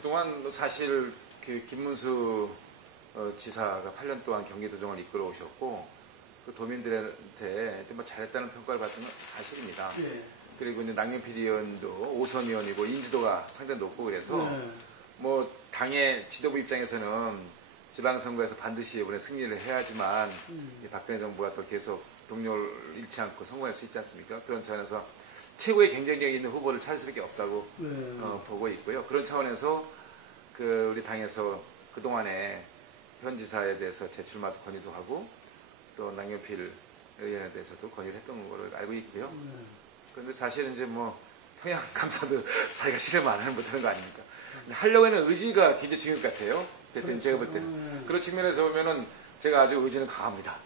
그동안 사실 그 김문수 지사가 8년 동안 경기도정을 이끌어 오셨고 그 도민들한테 뭐 잘했다는 평가를 받은 건 사실입니다. 예. 그리고 이제 남경필 의원도 5선 의원이고 인지도가 상당히 높고 그래서 뭐 당의 지도부 입장에서는 지방선거에서 반드시 이번에 승리를 해야지만 박근혜 정부가 또 계속 동료를 잃지 않고 성공할 수 있지 않습니까? 그런 차원에서 최고의 경쟁력이 있는 후보를 찾을 수밖에 없다고 보고 있고요. 그런 차원에서 그 우리 당에서 그동안에 현 지사에 대해서 재출마도 건의도 하고 또 남경필 의원에 대해서도 건의를 했던 걸로 알고 있고요. 그런데 사실은 이제 뭐 평양 감사도 자기가 실험 안 하는 못하는 거 아닙니까? 하려고 하는 의지가 굉장히 중요할 것 같아요. 대표님 제가 볼 때는 그런 측면에서 보면은 제가 아주 의지는 강합니다.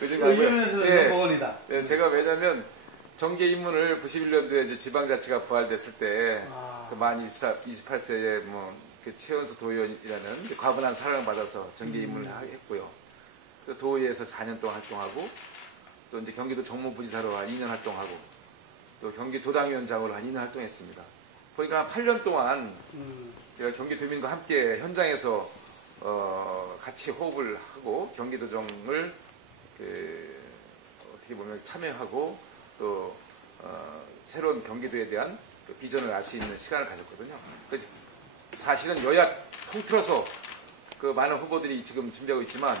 의지가 의지는 예, 넘버원이다. 예, 제가 왜냐면 정계 입문을 91년도에 이제 지방자치가 부활됐을 때 그 만 28세에 뭐 그 최연소 도의원이라는 과분한 사랑을 받아서 정계 입문을 했고요. 또 도의회에서 4년 동안 활동하고 또 이제 경기도 정무부지사로 한 2년 활동하고 또 경기도당위원장으로 한 2년 활동했습니다. 그러니까 한 8년 동안 제가 경기도민과 함께 현장에서 같이 호흡을 하고 경기도정을 어떻게 보면 참여하고 또 새로운 경기도에 대한 비전을 알 수 있는 시간을 가졌거든요. 그래서 사실은 여야 통틀어서 그 많은 후보들이 지금 준비하고 있지만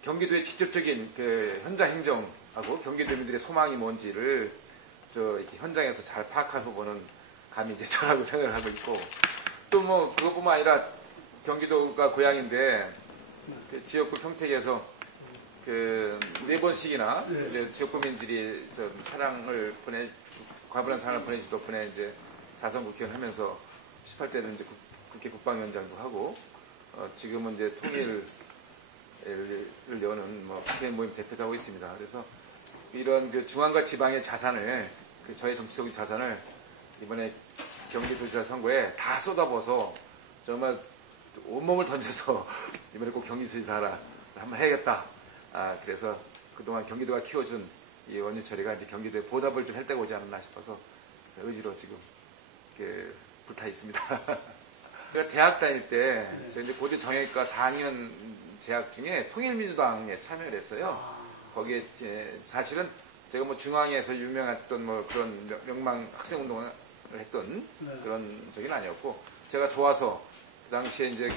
경기도의 직접적인 그 현장 행정하고 경기도민들의 소망이 뭔지를 이렇게 현장에서 잘 파악한 후보는 감히 이제 저라고 생각을 하고 있고 또 뭐 그것뿐만 아니라 경기도가 고향인데 그 지역구 평택에서 그 4번씩이나 지역구민들이 좀 과분한 사랑을 보내주 덕분에 이제 4선 국회의원 하면서 18대는 이제 국회 국방위원장도 하고 지금은 이제 통일을 여는 뭐 국회의원 모임 대표도 하고 있습니다. 그래서 이런 그 중앙과 지방의 자산을 저의 정치적인 자산을 이번에 경기도지사 선거에 다 쏟아부어서 정말 온몸을 던져서 이번에 꼭 경기도지사를 한번 해야겠다. 그래서 그동안 경기도가 키워준 이 원유철이가 이제 경기도에 보답을 좀 할 때가 오지 않았나 싶어서 의지로 지금 불타 있습니다. 제가 대학 다닐 때 저 이제 고대 정형외과 4학년 재학 중에 통일민주당에 참여를 했어요. 거기에 이제 사실은 제가 뭐 중앙에서 유명했던 뭐 그런 명망 학생운동을 했던 그런 적은 아니었고 제가 좋아서 그 당시에 이제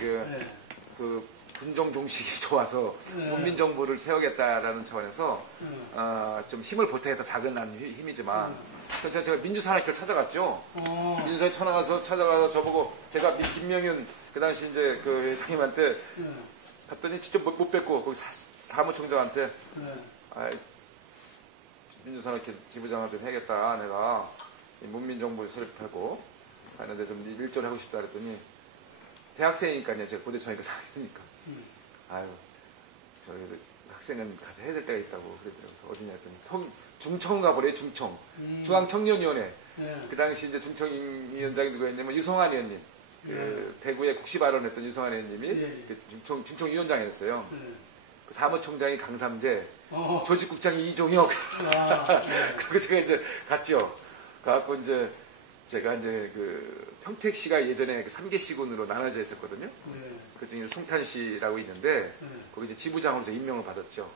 그 군정 종식이 좋아서 문민정부를 세우겠다라는 차원에서 좀 힘을 보태겠다 작은 힘이지만 그래서 제가 민주산학회를 찾아갔죠. 민주산학회 찾아가서 저보고 제가 김명윤 그 당시 이제 그 회장님한테 갔더니 직접 못 뵙고 거기 사무총장한테 민주산학회 지부장을 좀 해야겠다. 내가 문민정부 설립하고 하는데 좀 일조를 하고 싶다 그랬더니 대학생이니까요. 제가 고대 처니까 4학년이니까. 아유, 저희 학생은 가서 해야 될 때가 있다고 그러더라고요. 어디냐 했더니 중청 가버려요. 중청. 중앙청년위원회. 그 당시 이제 중청위원장이 누가 있냐면 유성환 의원님. 대구에 국시 발언했던 유성환 의원님이 그 중청위원장이었어요. 그 사무총장이 강삼재, 조직국장이 이종혁. 그리고 제가 이제 갔죠. 가갖고 이제 제가 이제 그 평택시가 예전에 그 3개 시군으로 나눠져 있었거든요. 그 중에 송탄시라고 있는데 거기 이제 지부장으로 제가 임명을 받았죠.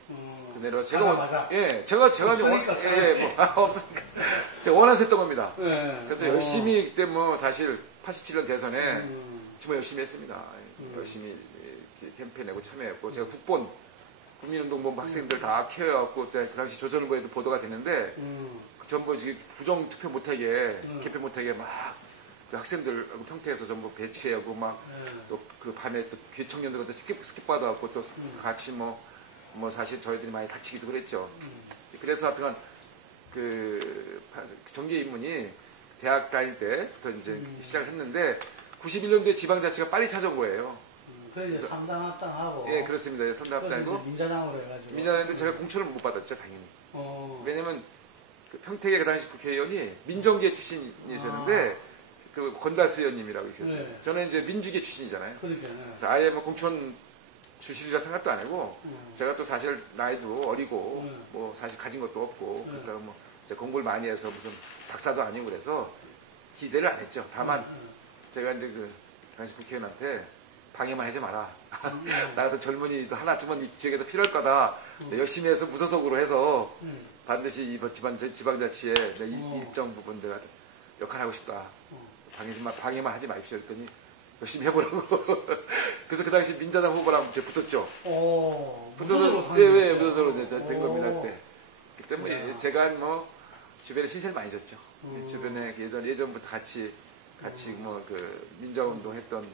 근데 제가 제가 없으니까 제가 원해서 했던 겁니다. 그래서 열심히 그때 뭐 사실 87년 대선에 정말 열심히 했습니다. 열심히 캠페인하고 참여했고 제가 국민운동본부 학생들 다 키워갖고 그 당시 조선일보에도 보도가 됐는데 전부 부정 투표 못하게 개표 못하게 막 그 학생들 평택에서 전부 배치하고 막 또 그 밤에 또 귀청년들한테 스킵 받아갖고 또 같이 뭐 사실 저희들이 많이 다치기도 그랬죠. 그래서 하여튼 그 정계 입문이 대학 다닐 때부터 이제 시작을 했는데 91년도에 지방자치가 빨리 찾아온 거예요. 그래서 3당 합당하고. 예, 그렇습니다. 3당 합당이고. 민자당으로 해가지고. 민자당인데 제가 공천을 못 받았죠, 당연히. 왜냐면 그 평택의 그 당시 국회의원이 민정계 출신이셨는데 그 권다스 의원님이라고 있었어요. 저는 이제 민주계 출신이잖아요. 그래서 아예 뭐 공천 출신이라 생각도 안 하고 제가 또 사실 나이도 어리고 뭐 사실 가진 것도 없고 그렇다고 뭐 공부를 많이 해서 무슨 박사도 아니고 그래서 기대를 안 했죠. 다만 제가 이제 그 당시 국회의원한테 방해만 하지 마라. 나 같은 젊은이도 하나쯤은 이 지역에도 필요할 거다. 열심히 해서 무소속으로 해서 반드시 이 지방자치에 일정 부분 내가 역할하고 싶다. 방해만 하지 마십시오. 했더니 열심히 해보라고. 그래서 그 당시 민자당 후보랑 제가 붙었죠. 붙어서, 예, 무소속으로 된 겁니다, 그때. 그 때문에 제가 뭐, 주변에 신세를 많이 졌죠. 주변에 예전부터 같이 뭐, 민자운동 했던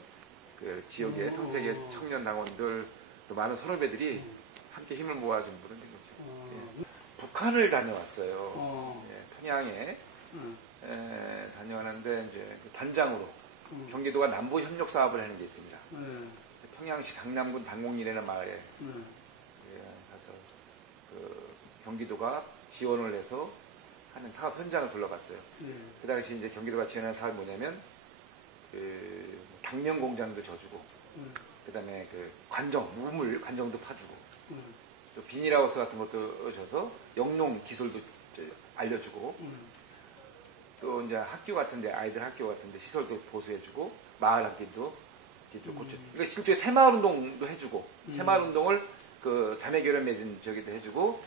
그 지역의 평택의 청년 당원들, 또 많은 선후배들이 함께 힘을 모아준 분은 된 거죠. 예. 북한을 다녀왔어요. 예, 평양에. 다녀왔는데, 이제 그 단장으로 경기도가 남부 협력 사업을 하는 게 있습니다. 그래서 평양시 강남군 당곡리라는 마을에 가서 그 경기도가 지원을 해서 하는 사업 현장을 둘러봤어요. 그 당시 이제 경기도가 지원한 사업이 뭐냐면 그 당면 공장도 져주고, 그다음에 그 우물 관정도 파주고, 또 비닐하우스 같은 것도 줘서 영농 기술도 알려주고, 또 이제 학교 같은데 아이들 학교 같은데 시설도 보수해주고, 마을 학교도 좀 고쳐. 그러니까 실제 새마을 운동도 해주고, 새마을 운동을 그 자매 결연 맺은 저기도 해주고,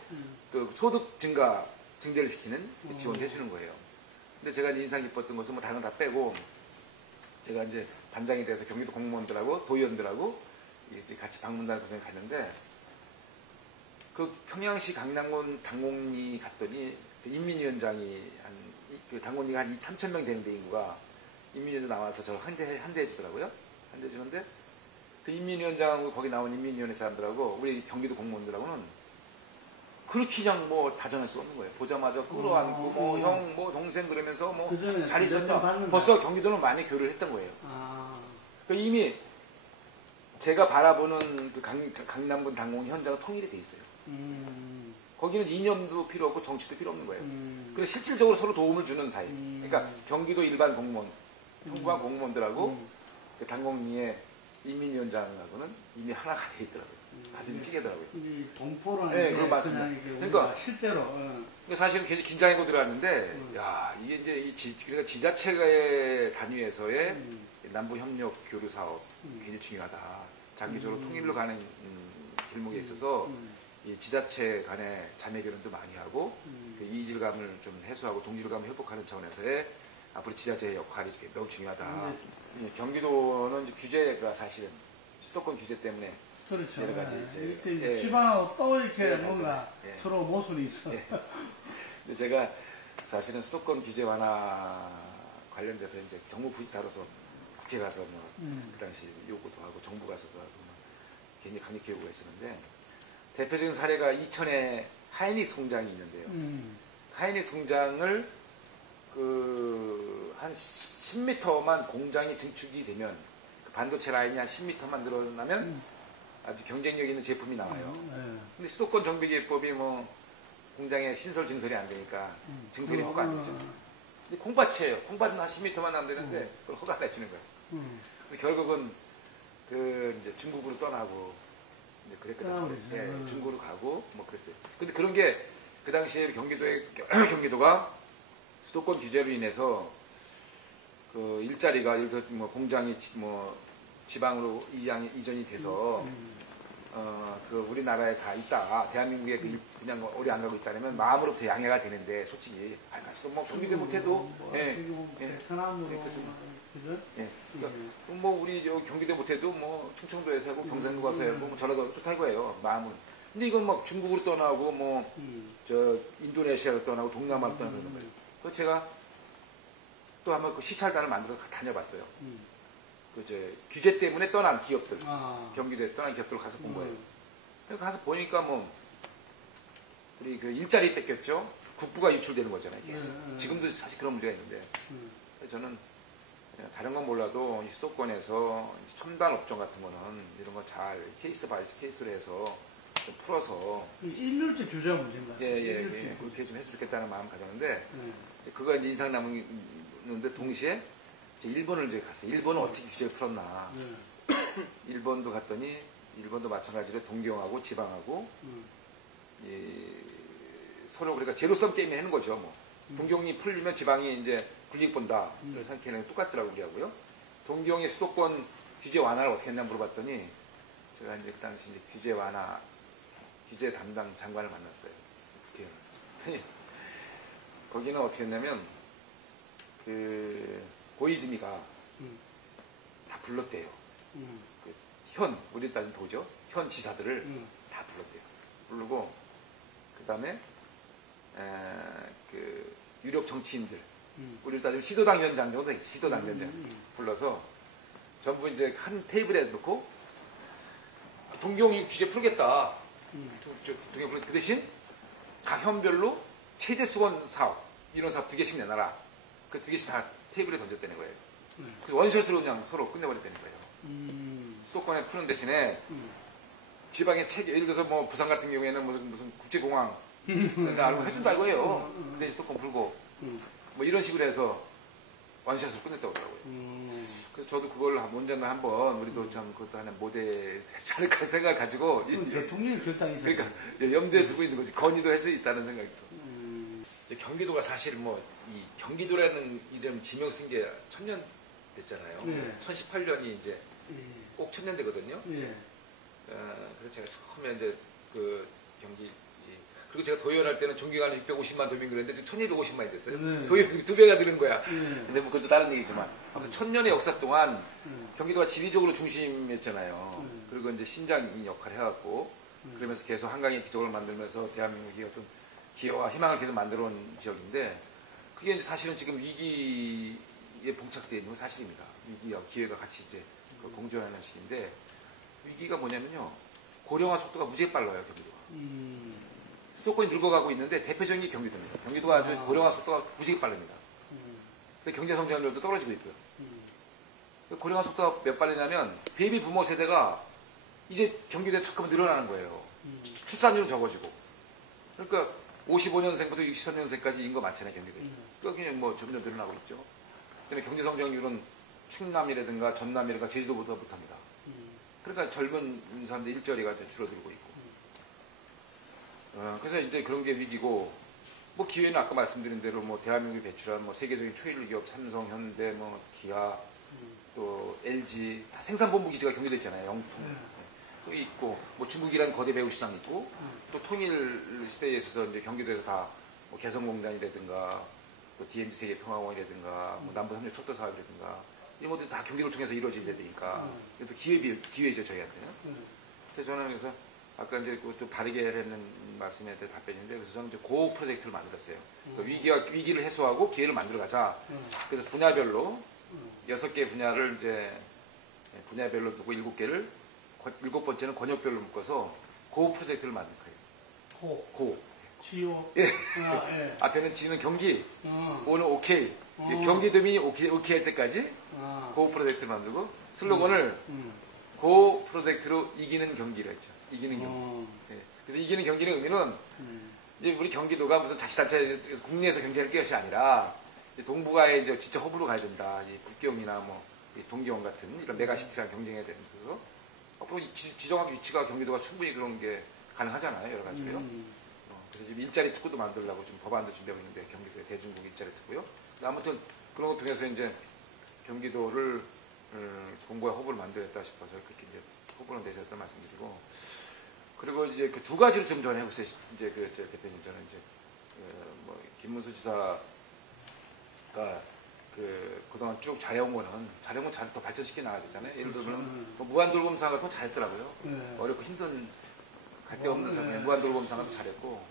또 소득 증대를 시키는 지원도 해주는 거예요. 근데 제가 인상 깊었던 것은 뭐 다른 거 다 빼고, 제가 이제 단장이 돼서 경기도 공무원들하고 도의원들하고 같이 방문단 구성에 갔는데, 그 평양시 강남군 당곡리 갔더니 그 인민위원장이 그 당곡리가 한 3,000명 되는데 인구가 인민위원장 나와서 저 한 대 해주더라고요. 한 대 주는데 그 인민위원장하고 거기 나온 인민위원회 사람들하고 우리 경기도 공무원들하고는 그렇게 그냥 뭐 다정할 수 없는 거예요. 보자마자 끌어안고 뭐 형 뭐 동생 그러면서 뭐 잘 있었냐. 벌써 경기도는 많이 교류를 했던 거예요. 그러니까 이미 제가 바라보는 그 강남군 당곡리 현장은 통일이 돼 있어요. 거기는 이념도 필요 없고 정치도 필요 없는 거예요. 그래서 실질적으로 서로 도움을 주는 사이. 그러니까 경기도 일반 공무원, 평범한 공무원들하고 그 당곡리의 인민위원장하고는 이미 하나가 돼 있더라고요. 아주 일찍하더라고요. 이 동포라는 네, 그거 맞습니다. 그러니까 실제로 사실은 굉장히 긴장하고 들어왔는데, 야 이게 이제 그러니까 지자체의 단위에서의 남부 협력 교류 사업 굉장히 중요하다. 장기적으로 통일로 가는 길목에 있어서 이 지자체 간의 자매 결연도 많이 하고 그 이질감을 좀 해소하고 동질감을 회복하는 차원에서의 앞으로 지자체의 역할이 매우 중요하다. 경기도는 이제 규제가 사실은 수도권 규제 때문에 그렇죠. 여러 가지 이제 지방하고 또 이렇게 뭔가 서로 모순이 있어. 근데 제가 사실은 수도권 규제 완화 관련돼서 이제 정무부지사로서 국회 가서 뭐 그 당시 요구도 하고 정부 가서도 하고 굉장히 강력히 요구했었는데, 대표적인 사례가 이천에 하이닉스 공장이 있는데요. 하이닉스 공장을 그 한 10m만 공장이 증축이 되면 그 반도체 라인이 한 10m만 늘어나면 아주 경쟁력 있는 제품이 나와요. 근데 수도권 정비계획법이 뭐 공장에 신설 증설이 안 되니까 증설이 허가 안 되죠. 근데 콩밭이에요. 콩밭은 한 10m만 안 되는데 그걸 허가 안 해주는 거예요. 그래서 결국은 그 이제 중국으로 떠나고 이제 그랬거든요. 네, 중국으로 가고 뭐 그랬어요. 근데 그런 게 그 당시에 경기도가 수도권 규제로 인해서 그 일자리가 예를 들어 뭐 공장이 뭐 지방으로 이전이 돼서 그 우리나라에 가 있다, 대한민국에 그냥 뭐 오래 안 가고 있다면 마음으로부터 양해가 되는데, 솔직히 뭐 경기도 못해도 그렇습니다. 뭐 우리 경기도 못해도 뭐 충청도에서 하고 경상도 가서 하고 뭐 전라도 좋다고 해요, 마음은. 근데 이건 막 중국으로 떠나고 뭐 저 인도네시아로 떠나고 동남아로 떠나고 그러는 거예요. 그래서 제가 또 한번 그 시찰단을 만들어서 다녀봤어요. 규제 때문에 떠난 기업들, 경기도에 떠난 기업들 가서 본 거예요. 가서 보니까 뭐 우리 그 일자리 뺏겼죠. 국부가 유출되는 거잖아요. 계속. 지금도 사실 그런 문제가 있는데, 저는 다른 건 몰라도 이 수도권에서 첨단 업종 같은 거는 이런 거 잘 케이스 바이스 케이스로 해서 좀 풀어서 일률제 규제 문제인가요? 그렇게 좀 했으면 좋겠다는 마음 가졌는데, 그거 이제 인상 남는데 동시에 일본을 이제 갔어요. 일본은 어떻게 규제를 풀었나. 일본도 갔더니 일본도 마찬가지로 동경하고 지방하고 서로 그러니까 제로섬 게임을 하는 거죠. 뭐 동경이 풀리면 지방이 이제 불이익 본다. 그래서 생각하는 게 똑같더라고요, 우리하고요. 동경의 수도권 규제 완화를 어떻게 했냐 물어봤더니 제가 이제 그 당시 이제 규제 담당 장관을 만났어요. 국회의원. 거기는 어떻게 했냐면 그 고이즈미가 다 불렀대요. 우리 따진 도죠. 현 지사들을 다 불렀대요. 부르고 그다음에 그 유력 정치인들 우리 따지면 시도당 위원장 정도 시도당 위원장 불러서 전부 이제 한 테이블에 놓고 동경이 규제 풀겠다. 동경 풀 그 대신 각 현별로 최대 수건 사업 이런 사업 2개씩 내놔라. 그 2개씩 다 테이블에 던졌다는 거예요. 그래서 원샷으로 그냥 서로 끝내버렸다는 거예요. 수도권에 푸는 대신에 지방의 체계, 예를 들어서 뭐 부산 같은 경우에는 무슨 국제공항 알고 해준다 이거예요. 근데 수도권 풀고 뭐 이런 식으로 해서 원샷으로 끝냈다고 하더라고요. 그래서 저도 그걸 언젠가 한번 우리도 참 그것도 하나 모델 되지 않을까 생각을 가지고 대통령이 결단이 그러니까 염두에 두고 있는 거지. 건의도 할 수 있다는 생각이 들어. 경기도가 사실 뭐 이 경기도라는 이름 지명 쓴 게 1000년 됐잖아요. 네. 1018년이 이제 꼭 1000년 되거든요. 예. 그래서 제가 처음에 이제 그 경기 그리고 제가 도의원 할 때는 존경하는 650만 도민 그랬는데 지금 1250만이 됐어요. 도의원 2배가 늘은 거야. 근데 뭐 그것도 다른 얘기지만 아무튼 1000년의 역사 동안 경기도가 지리적으로 중심이었잖아요. 그리고 이제 심장 역할을 해왔고 그러면서 계속 한강의 기적을 만들면서 대한민국이 어떤 기회와 희망을 계속 만들어 온 지역인데 그게 이제 사실은 지금 위기에 봉착되어 있는 건 사실입니다. 위기와 기회가 같이 이제 공존하는 시기인데 위기가 뭐냐면요. 고령화 속도가 무지하게 빨라요, 경기도가. 수도권이 늙어가고 있는데 대표적인 게 경기도입니다. 경기도가 아주 고령화 속도가 무지하게 빠릅니다. 근데 경제 성장률도 떨어지고 있고요. 고령화 속도가 몇 빠르냐면 베이비 부모 세대가 이제 경기도에 잠깐만 늘어나는 거예요. 출산율은 적어지고. 그러니까 55년생부터 63년생까지 인구 많잖아요, 경기도에. 그러니까 그냥 뭐 점점 늘어나고 있죠. 그다음에 경제 성장률은 충남이라든가 전남이라든가 제주도보다 못합니다. 그러니까 젊은 사람들 일자리가 줄어들고 있고. 그래서 이제 그런 게 위기고, 뭐 기회는 아까 말씀드린 대로 뭐 대한민국이 배출한 뭐 세계적인 초일 기업 삼성, 현대, 뭐 기아, 또 LG 다 생산본부 기지가 경기도 있잖아요. 영통. 또 있고, 뭐 중국이라는 거대 배후 시장 있고, 또 통일 시대에 있어서 이제 경기도에서 다뭐 개성공단이라든가, 또 DMZ 세계평화공원이라든가, 뭐 남부협력 촉도 사업이라든가, 이런 것들이 다 경기도를 통해서 이루어지게 되니까, 이것도 기회죠, 저희한테는. 그래서 저는 그래서 아까 이제 또 다르게 하는 말씀에 대해 답변인데, 그래서 저는 이제 고 프로젝트를 만들었어요. 그러니까 위기를 해소하고 기회를 만들어 가자. 그래서 분야별로 6개 분야를 이제 분야별로 두고 7개를 7번째는 권역별로 묶어서 고 프로젝트를 만든 거예요. 고. 지오. 예. 예. 앞에는 G는 경기, O는 오케이. 경기도민이 오케이 할 때까지 고 프로젝트를 만들고 슬로건을 고 프로젝트로 이기는 경기를 했죠. 이기는 경기. 예. 그래서 이기는 경기의 의미는 이제 우리 경기도가 무슨 자치단체 국내에서 경쟁할 것이 아니라 동북아에 이제 진짜 허브로 가야 된다. 이 북경이나 뭐 동경 같은 이런 메가시티랑 경쟁해야 되면서 앞으로 지정학 위치가 경기도가 충분히 그런 게 가능하잖아요. 여러 가지로요. 그래서 지금 일자리 특구도 만들려고 지금 법안도 준비하고 있는데 경기도에 대중국 일자리 특구요. 아무튼 그런 거 통해서 이제 경기도를 동북아 허브를 만들었다 싶어서 그렇게 이제 허브로 내셨다는 말씀드리고 그리고 이제 그 두 가지를 좀 전에 해보세요. 이제 그 대표님 저는 이제 뭐 김문수 지사가 그동안 쭉 잘해온 거는 잘 더 발전시켜 나가야 되잖아요. 예를 들면 뭐 무한돌봄상을 더 잘했더라고요. 어렵고 힘든 갈데 없는 상황에 무한돌봄상을 잘했고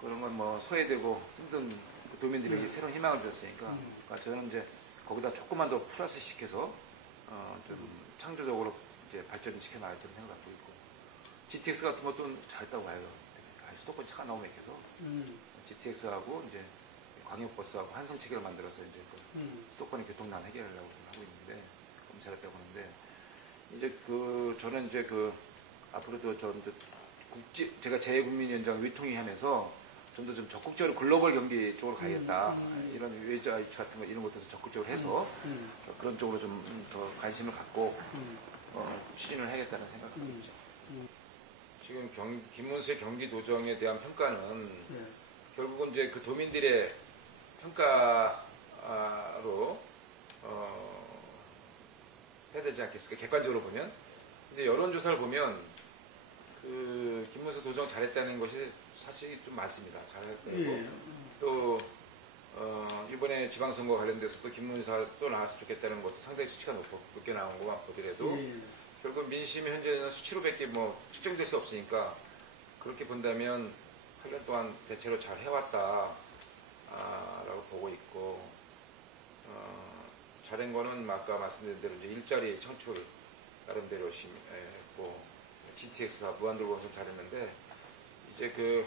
그런 건 뭐 소외되고 힘든 도민들에게 새로운 희망을 주셨으니까 그러니까 저는 이제 거기다 조금만 더 플러스 시켜서 좀 창조적으로 이제 발전시켜 나갈 때는 생각 갖고 있고 GTX 같은 것도 잘했다고 봐요. 수도권 차가 너무 막혀서 GTX하고 이제 광역버스하고 한성 체계를 만들어서 이제 수도권의 교통난 해결을 하고 있는데 너무 잘했다고 하는데 이제 저는 이제 앞으로도 제가 재외국민위원장 위통위 하면서 좀 더 좀 적극적으로 글로벌 경기 쪽으로 가야겠다. 이런 외자 유치 같은 거 이런 것도 적극적으로 해서 그런 쪽으로 좀 더 관심을 갖고 추진을 해야겠다는 생각을 하고 있죠. 지금 김문수의 경기도정에 대한 평가는 결국은 이제 그 도민들의 평가로 되지 않겠습니까? 객관적으로 보면. 근데 여론조사를 보면 그 김문수 도정 잘했다는 것이 사실이 좀 많습니다. 잘했고 예. 또 이번에 지방선거 관련돼서도 김문수가 또 나왔으면 좋겠다는 것도 상당히 수치가 높게 나온 것만 보더라도 예. 결국 민심이 현재는 수치로밖에 뭐 측정될 수 없으니까 그렇게 본다면 8년 동안 대체로 잘 해왔다 라고 보고 있고 잘한 거는 아까 말씀드린 대로 이제 일자리 창출 나름대로 했고 GTX사 무한도로에서 잘했는데 이제 그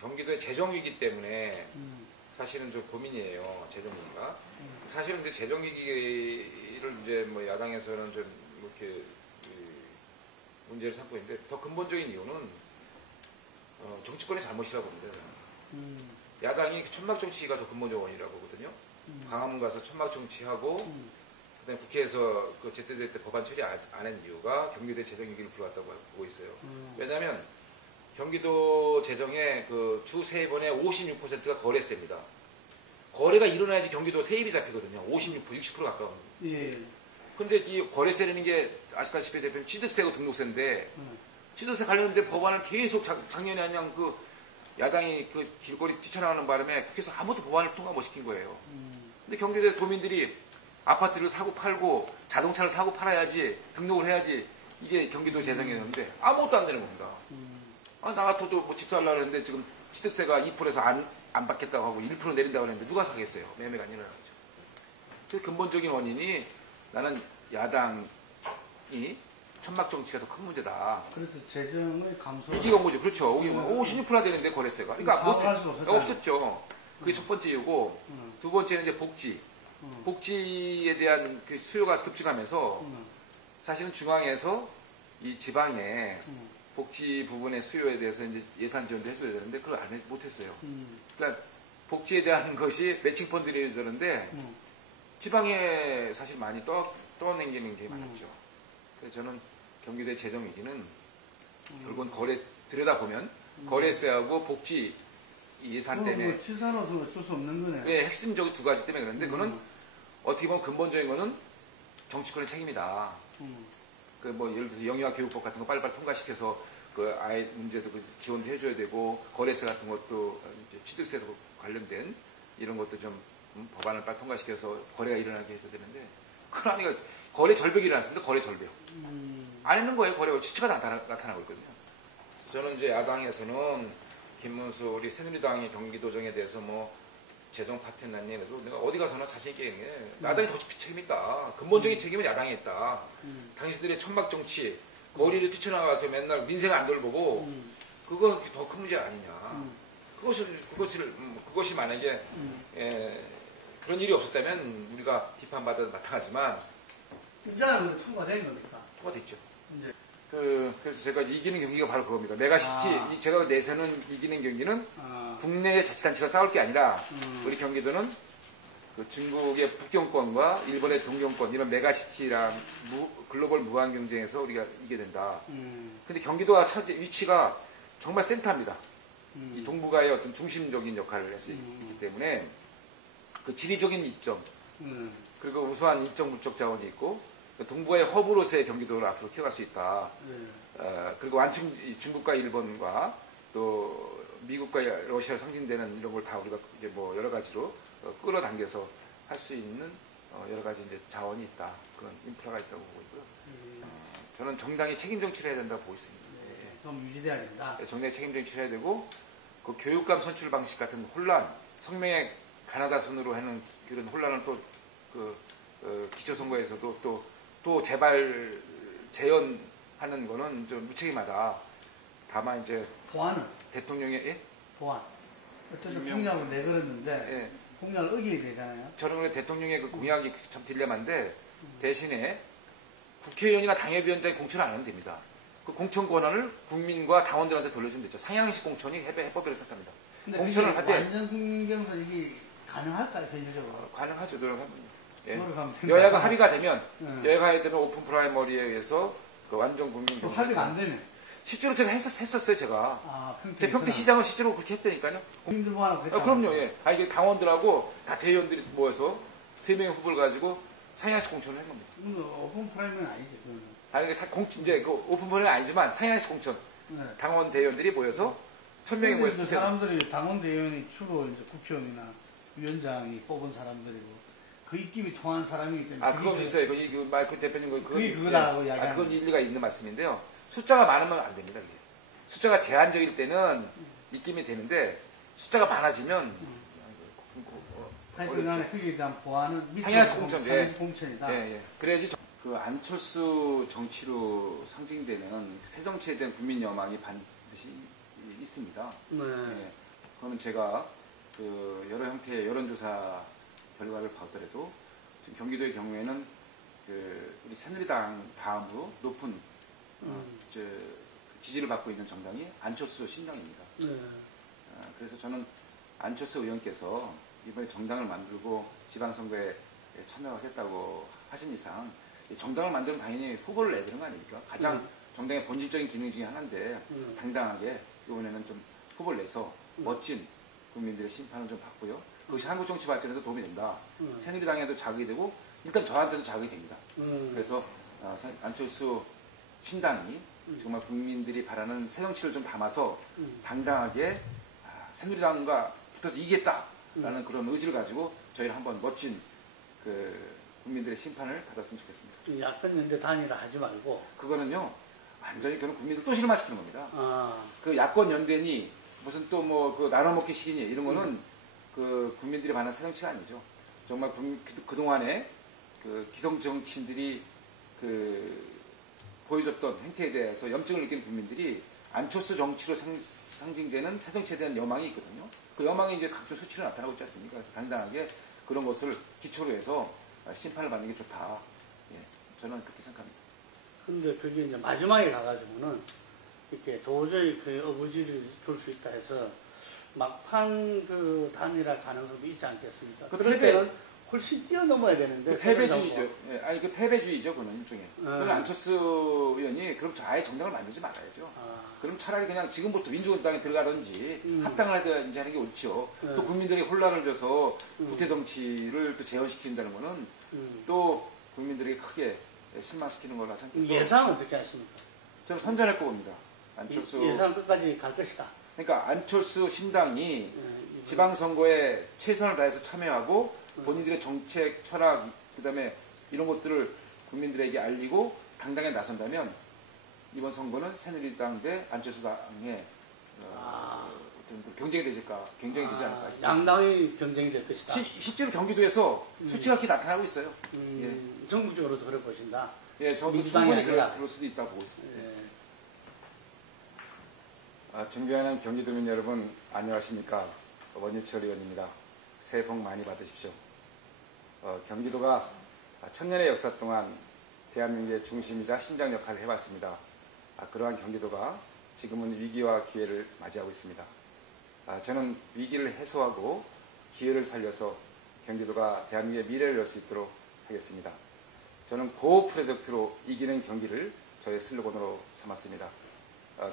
경기도의 재정위기 때문에 사실은 좀 고민이에요. 재정위기가 사실은 이제 재정위기를 이제 뭐 야당에서는 좀 이렇게 문제를 삼고 있는데 더 근본적인 이유는 정치권의 잘못이라고 봅니다. 야당이 천막 정치가 더 근본적 원인이라고 보거든요. 광화문 가서 천막 정치하고 그다음에 국회에서 그 제때 법안 처리 안 한 이유가 경기도의 재정위기를 불러왔다고 보고 있어요. 왜냐하면 경기도 재정의 그 주 세입원의 56%가 거래세입니다. 거래가 일어나야지 경기도 세입이 잡히거든요. 56%, 60% 가까운. 예. 근데 이 거래세라는 게 아시다시피 대표님 취득세고 등록세인데 취득세 관련된 법안을 계속 작년에 그냥 그 야당이 그 길거리 뛰쳐나가는 바람에 국회에서 아무도 법안을 통과 못 시킨 거예요. 근데 경기도 도민들이 아파트를 사고 팔고 자동차를 사고 팔아야지 등록을 해야지 이게 경기도 재정이었는데 아무것도 안 되는 겁니다. 나 같아도 뭐 집 살려고 했는데 지금 취득세가 2%에서 안 받겠다고 하고 1% 내린다고 했는데 누가 사겠어요? 매매가 안 일어나죠. 그 근본적인 원인이 나는 야당이 천막 정치가 더 큰 문제다. 그래서 재정의 감소. 이게 온 거죠. 그렇죠. 56%나 되는데 거래세가. 그러니까 사업할 수 없었죠. 그게 첫 번째 이유고 두 번째는 이제 복지. 복지에 대한 그 수요가 급증하면서 사실은 중앙에서 이 지방에 복지 부분의 수요에 대해서 이제 예산 지원도 해줘야 되는데 그걸 못했어요. 그러니까 복지에 대한 것이 매칭 펀드를 해주는데 지방에 사실 많이 떠넘기는 게 많았죠. 그래서 저는 경기도의 재정 위기는 결국은 들여다보면 거래세하고 복지 예산 때문에 치사로서 어쩔 수 없는 거네. 네, 핵심적인 두 가지 때문에 그런데 그거는 어떻게 보면 근본적인 거는 정치권의 책임이다. 그 뭐 예를 들어서 영유아 교육법 같은 거 빨리빨리 통과시켜서 그 아이 문제도 지원도 해줘야 되고 거래세 같은 것도 이제 취득세도 관련된 이런 것도 좀 법안을 빨리 통과시켜서 거래가 일어나게 해줘야 되는데 그건 아니가 거래 절벽이 일어났습니다. 거래 절벽. 안 있는 거예요. 거래가 수치가 나타나고 있거든요. 저는 이제 야당에서는 김문수 우리 새누리당이 경기도정에 대해서 뭐 재정 파트너니 해도 내가 어디 가서나 자신 있게 얘기해. 야당이 더 책임있다. 근본적인 책임은 야당이 있다. 당신들의 천막 정치, 거리를 뛰쳐나가서 맨날 민생 안 돌보고 그거 더 큰 문제 아니냐. 그것이 만약에 그런 일이 없었다면 우리가 비판받아도 마땅하지만 이제는 통과된 겁니까? 통과됐죠. 이제. 그래서 제가 이기는 경기가 바로 그겁니다. 메가시티, 제가 내세는 이기는 경기는 국내의 자치단체가 싸울 게 아니라 우리 경기도는 그 중국의 북경권과 일본의 동경권 이런 메가시티랑 글로벌 무한 경쟁에서 우리가 이겨야 된다. 근데 경기도가 위치가 정말 센터입니다. 이 동북아의 어떤 중심적인 역할을 할 수 있기 때문에 그 지리적인 이점 그리고 우수한 인적 물적 자원이 있고 동북아의 허브로서의 경기도를 앞으로 키워갈 수 있다. 그리고 완충 중국과 일본과 또 미국과 러시아 상징되는 이런 걸 다 우리가 이제 뭐 여러 가지로 끌어당겨서 할 수 있는 여러 가지 이제 자원이 있다. 그런 인프라가 있다고 보고 있고요. 저는 정당이 책임 정치를 해야 된다고 보고 있습니다. 좀 유지돼야 된다. 정당이 책임 정치를 해야 되고 그 교육감 선출 방식 같은 혼란, 성명의 가나다 순으로 하는 그런 혼란을 또 기초선거에서도 또 재연하는 거는 좀 무책임하다. 다만 이제 보안은? 대통령의 보안. 어쨌든 공약을 내걸었는데 공약을 어기게 되잖아요. 저는 대통령의 그 공약이 참 딜레마인데 대신에 국회의원이나 당협위원장이 공천을 안 하면 됩니다. 그 공천 권한을 국민과 당원들한테 돌려주면 되죠. 상향식 공천이 해법이라고 생각합니다. 근데 공천을 하되 완전 국민 경선 이게 가능할까요? 현실적으로? 가능하죠. 노력하면. 여야가 합의가 되면 여야가 되면 오픈 프라이머리에 의해서 그 완전 국민 경선 합의가 안 되면 실제로 제가 했었어요. 제가 제 평택 평택 시장을 실제로 그렇게 했다니까요. 국민들 모아놓고 그럼요. 예. 이게 당원들하고 다 대의원들이 모여서 3명의 후보를 가지고 상향식 공천을 한 겁니다. 오픈 프라임은 아니지. 그건. 아니, 이제 그 오픈 프라임은 아니지만 상향식 공천. 네. 당원 대의원들이 모여서 1000명이 모여서 그 투표해서. 사람들이 당원 대의원이 주로 이제 국회의원이나 위원장이 뽑은 사람들이고 그 입김이 통한 사람이기 때문에. 그건 있어요. 그 대표님, 그게 그거다라고 이야기하는. 그건 일리가 있는 말씀인데요. 숫자가 많으면 안 됩니다, 그게. 숫자가 제한적일 때는 입김이 되는데, 숫자가 많아지면, 하여튼 간에 거기에 대한 보완은 상향식 공천제. 공천이다. 예. 그래야지. 그 안철수 정치로 상징되는 새 정치에 대한 국민 여망이 반드시 있습니다. 네. 예. 그러면 제가 그 여러 형태의 여론조사 결과를 보더라도 지금 경기도의 경우에는 그 우리 새누리당 다음으로 높은 지지를 받고 있는 정당이 안철수 신당입니다. 네. 그래서 저는 안철수 의원께서 이번에 정당을 만들고 지방선거에 참여하겠다고 하신 이상 정당을 만들면 당연히 후보를 내야 되는 거 아닙니까? 가장 정당의 본질적인 기능 중에 하나인데 당당하게 이번에는 좀 후보를 내서 멋진 국민들의 심판을 좀 받고요. 그것이 한국 정치 발전에도 도움이 된다. 새누리당에도 자극이 되고 일단 저한테도 자극이 됩니다. 그래서 안철수 신당이 정말 국민들이 바라는 새 정치를 좀 담아서 당당하게 새누리당과 붙어서 이기겠다라는 그런 의지를 가지고 저희를 한번 멋진 그 국민들의 심판을 받았으면 좋겠습니다. 야권 연대 단일화 하지 말고 그거는요 완전히 그런 국민들 또 실망시키는 겁니다. 그 야권 연대니 무슨 또 뭐 그 나눠먹기 시기니 이런 거는 그 국민들이 바라는 새 정치가 아니죠. 정말 그동안에 그 기성 정치인들이 그 보여줬던 행태에 대해서 염증을 느끼는 국민들이 안철수 정치로 상징되는 새 정치에 대한 여망이 있거든요. 그 여망이 이제 각종 수치로 나타나고 있지 않습니까? 그래서 당당하게 그런 것을 기초로 해서 심판을 받는 게 좋다. 예, 저는 그렇게 생각합니다. 근데 그게 이제 마지막에 가가지고는 이렇게 도저히 그 어부지를 줄 수 있다 해서 막판 그 단일화 가능성도 있지 않겠습니까? 그럴 패배는 훨씬 뛰어넘어야 되는데. 그 패배주의죠. 예, 아니 그 패배주의죠. 그는 일종의. 그건 안철수 의원이 그럼 아예 정당을 만들지 말아야죠. 그럼 차라리 그냥 지금부터 민주당에 들어가든지 합당을 하든지 하는 게 옳죠. 또 국민들이 혼란을 줘서 구태 정치를 또 재현시킨다는 거는 또 국민들에게 크게 실망시키는 걸로 생각해서. 예상 어떻게 하십니까? 저는 선전할 거 봅니다. 안철수. 예상 끝까지 갈 것이다. 그러니까 안철수 신당이 지방선거에 최선을 다해서 참여하고 본인들의 정책, 철학, 그 다음에 이런 것들을 국민들에게 알리고 당당에 나선다면 이번 선거는 새누리당 대 안철수 당의 어떤 경쟁이 되지 않을까. 양당의 경쟁이 될 것이다. 실제로 경기도에서 수치가 이렇게 나타나고 있어요. 전국적으로도 그래 보신다. 예, 저도 충분히 그럴 수도 있다고 보고 있습니다. 예. 존경하는 경기도민 여러분 안녕하십니까. 원유철 의원입니다. 새해 복 많이 받으십시오. 경기도가 천년의 역사 동안 대한민국의 중심이자 심장 역할을 해왔습니다. 그러한 경기도가 지금은 위기와 기회를 맞이하고 있습니다. 저는 위기를 해소하고 기회를 살려서 경기도가 대한민국의 미래를 열 수 있도록 하겠습니다. 저는 고 프로젝트로 이기는 경기를 저의 슬로건으로 삼았습니다.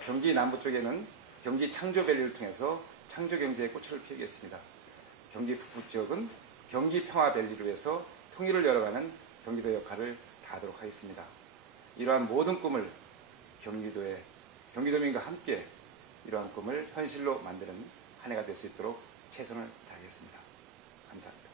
경기 남부 쪽에는 경기 창조밸리를 통해서 창조경제의 꽃을 피우겠습니다. 경기 북부 지역은 경기 평화밸리로 해서 통일을 열어가는 경기도 역할을 다하도록 하겠습니다. 이러한 모든 꿈을 경기도민과 함께 이러한 꿈을 현실로 만드는 한 해가 될 수 있도록 최선을 다하겠습니다. 감사합니다.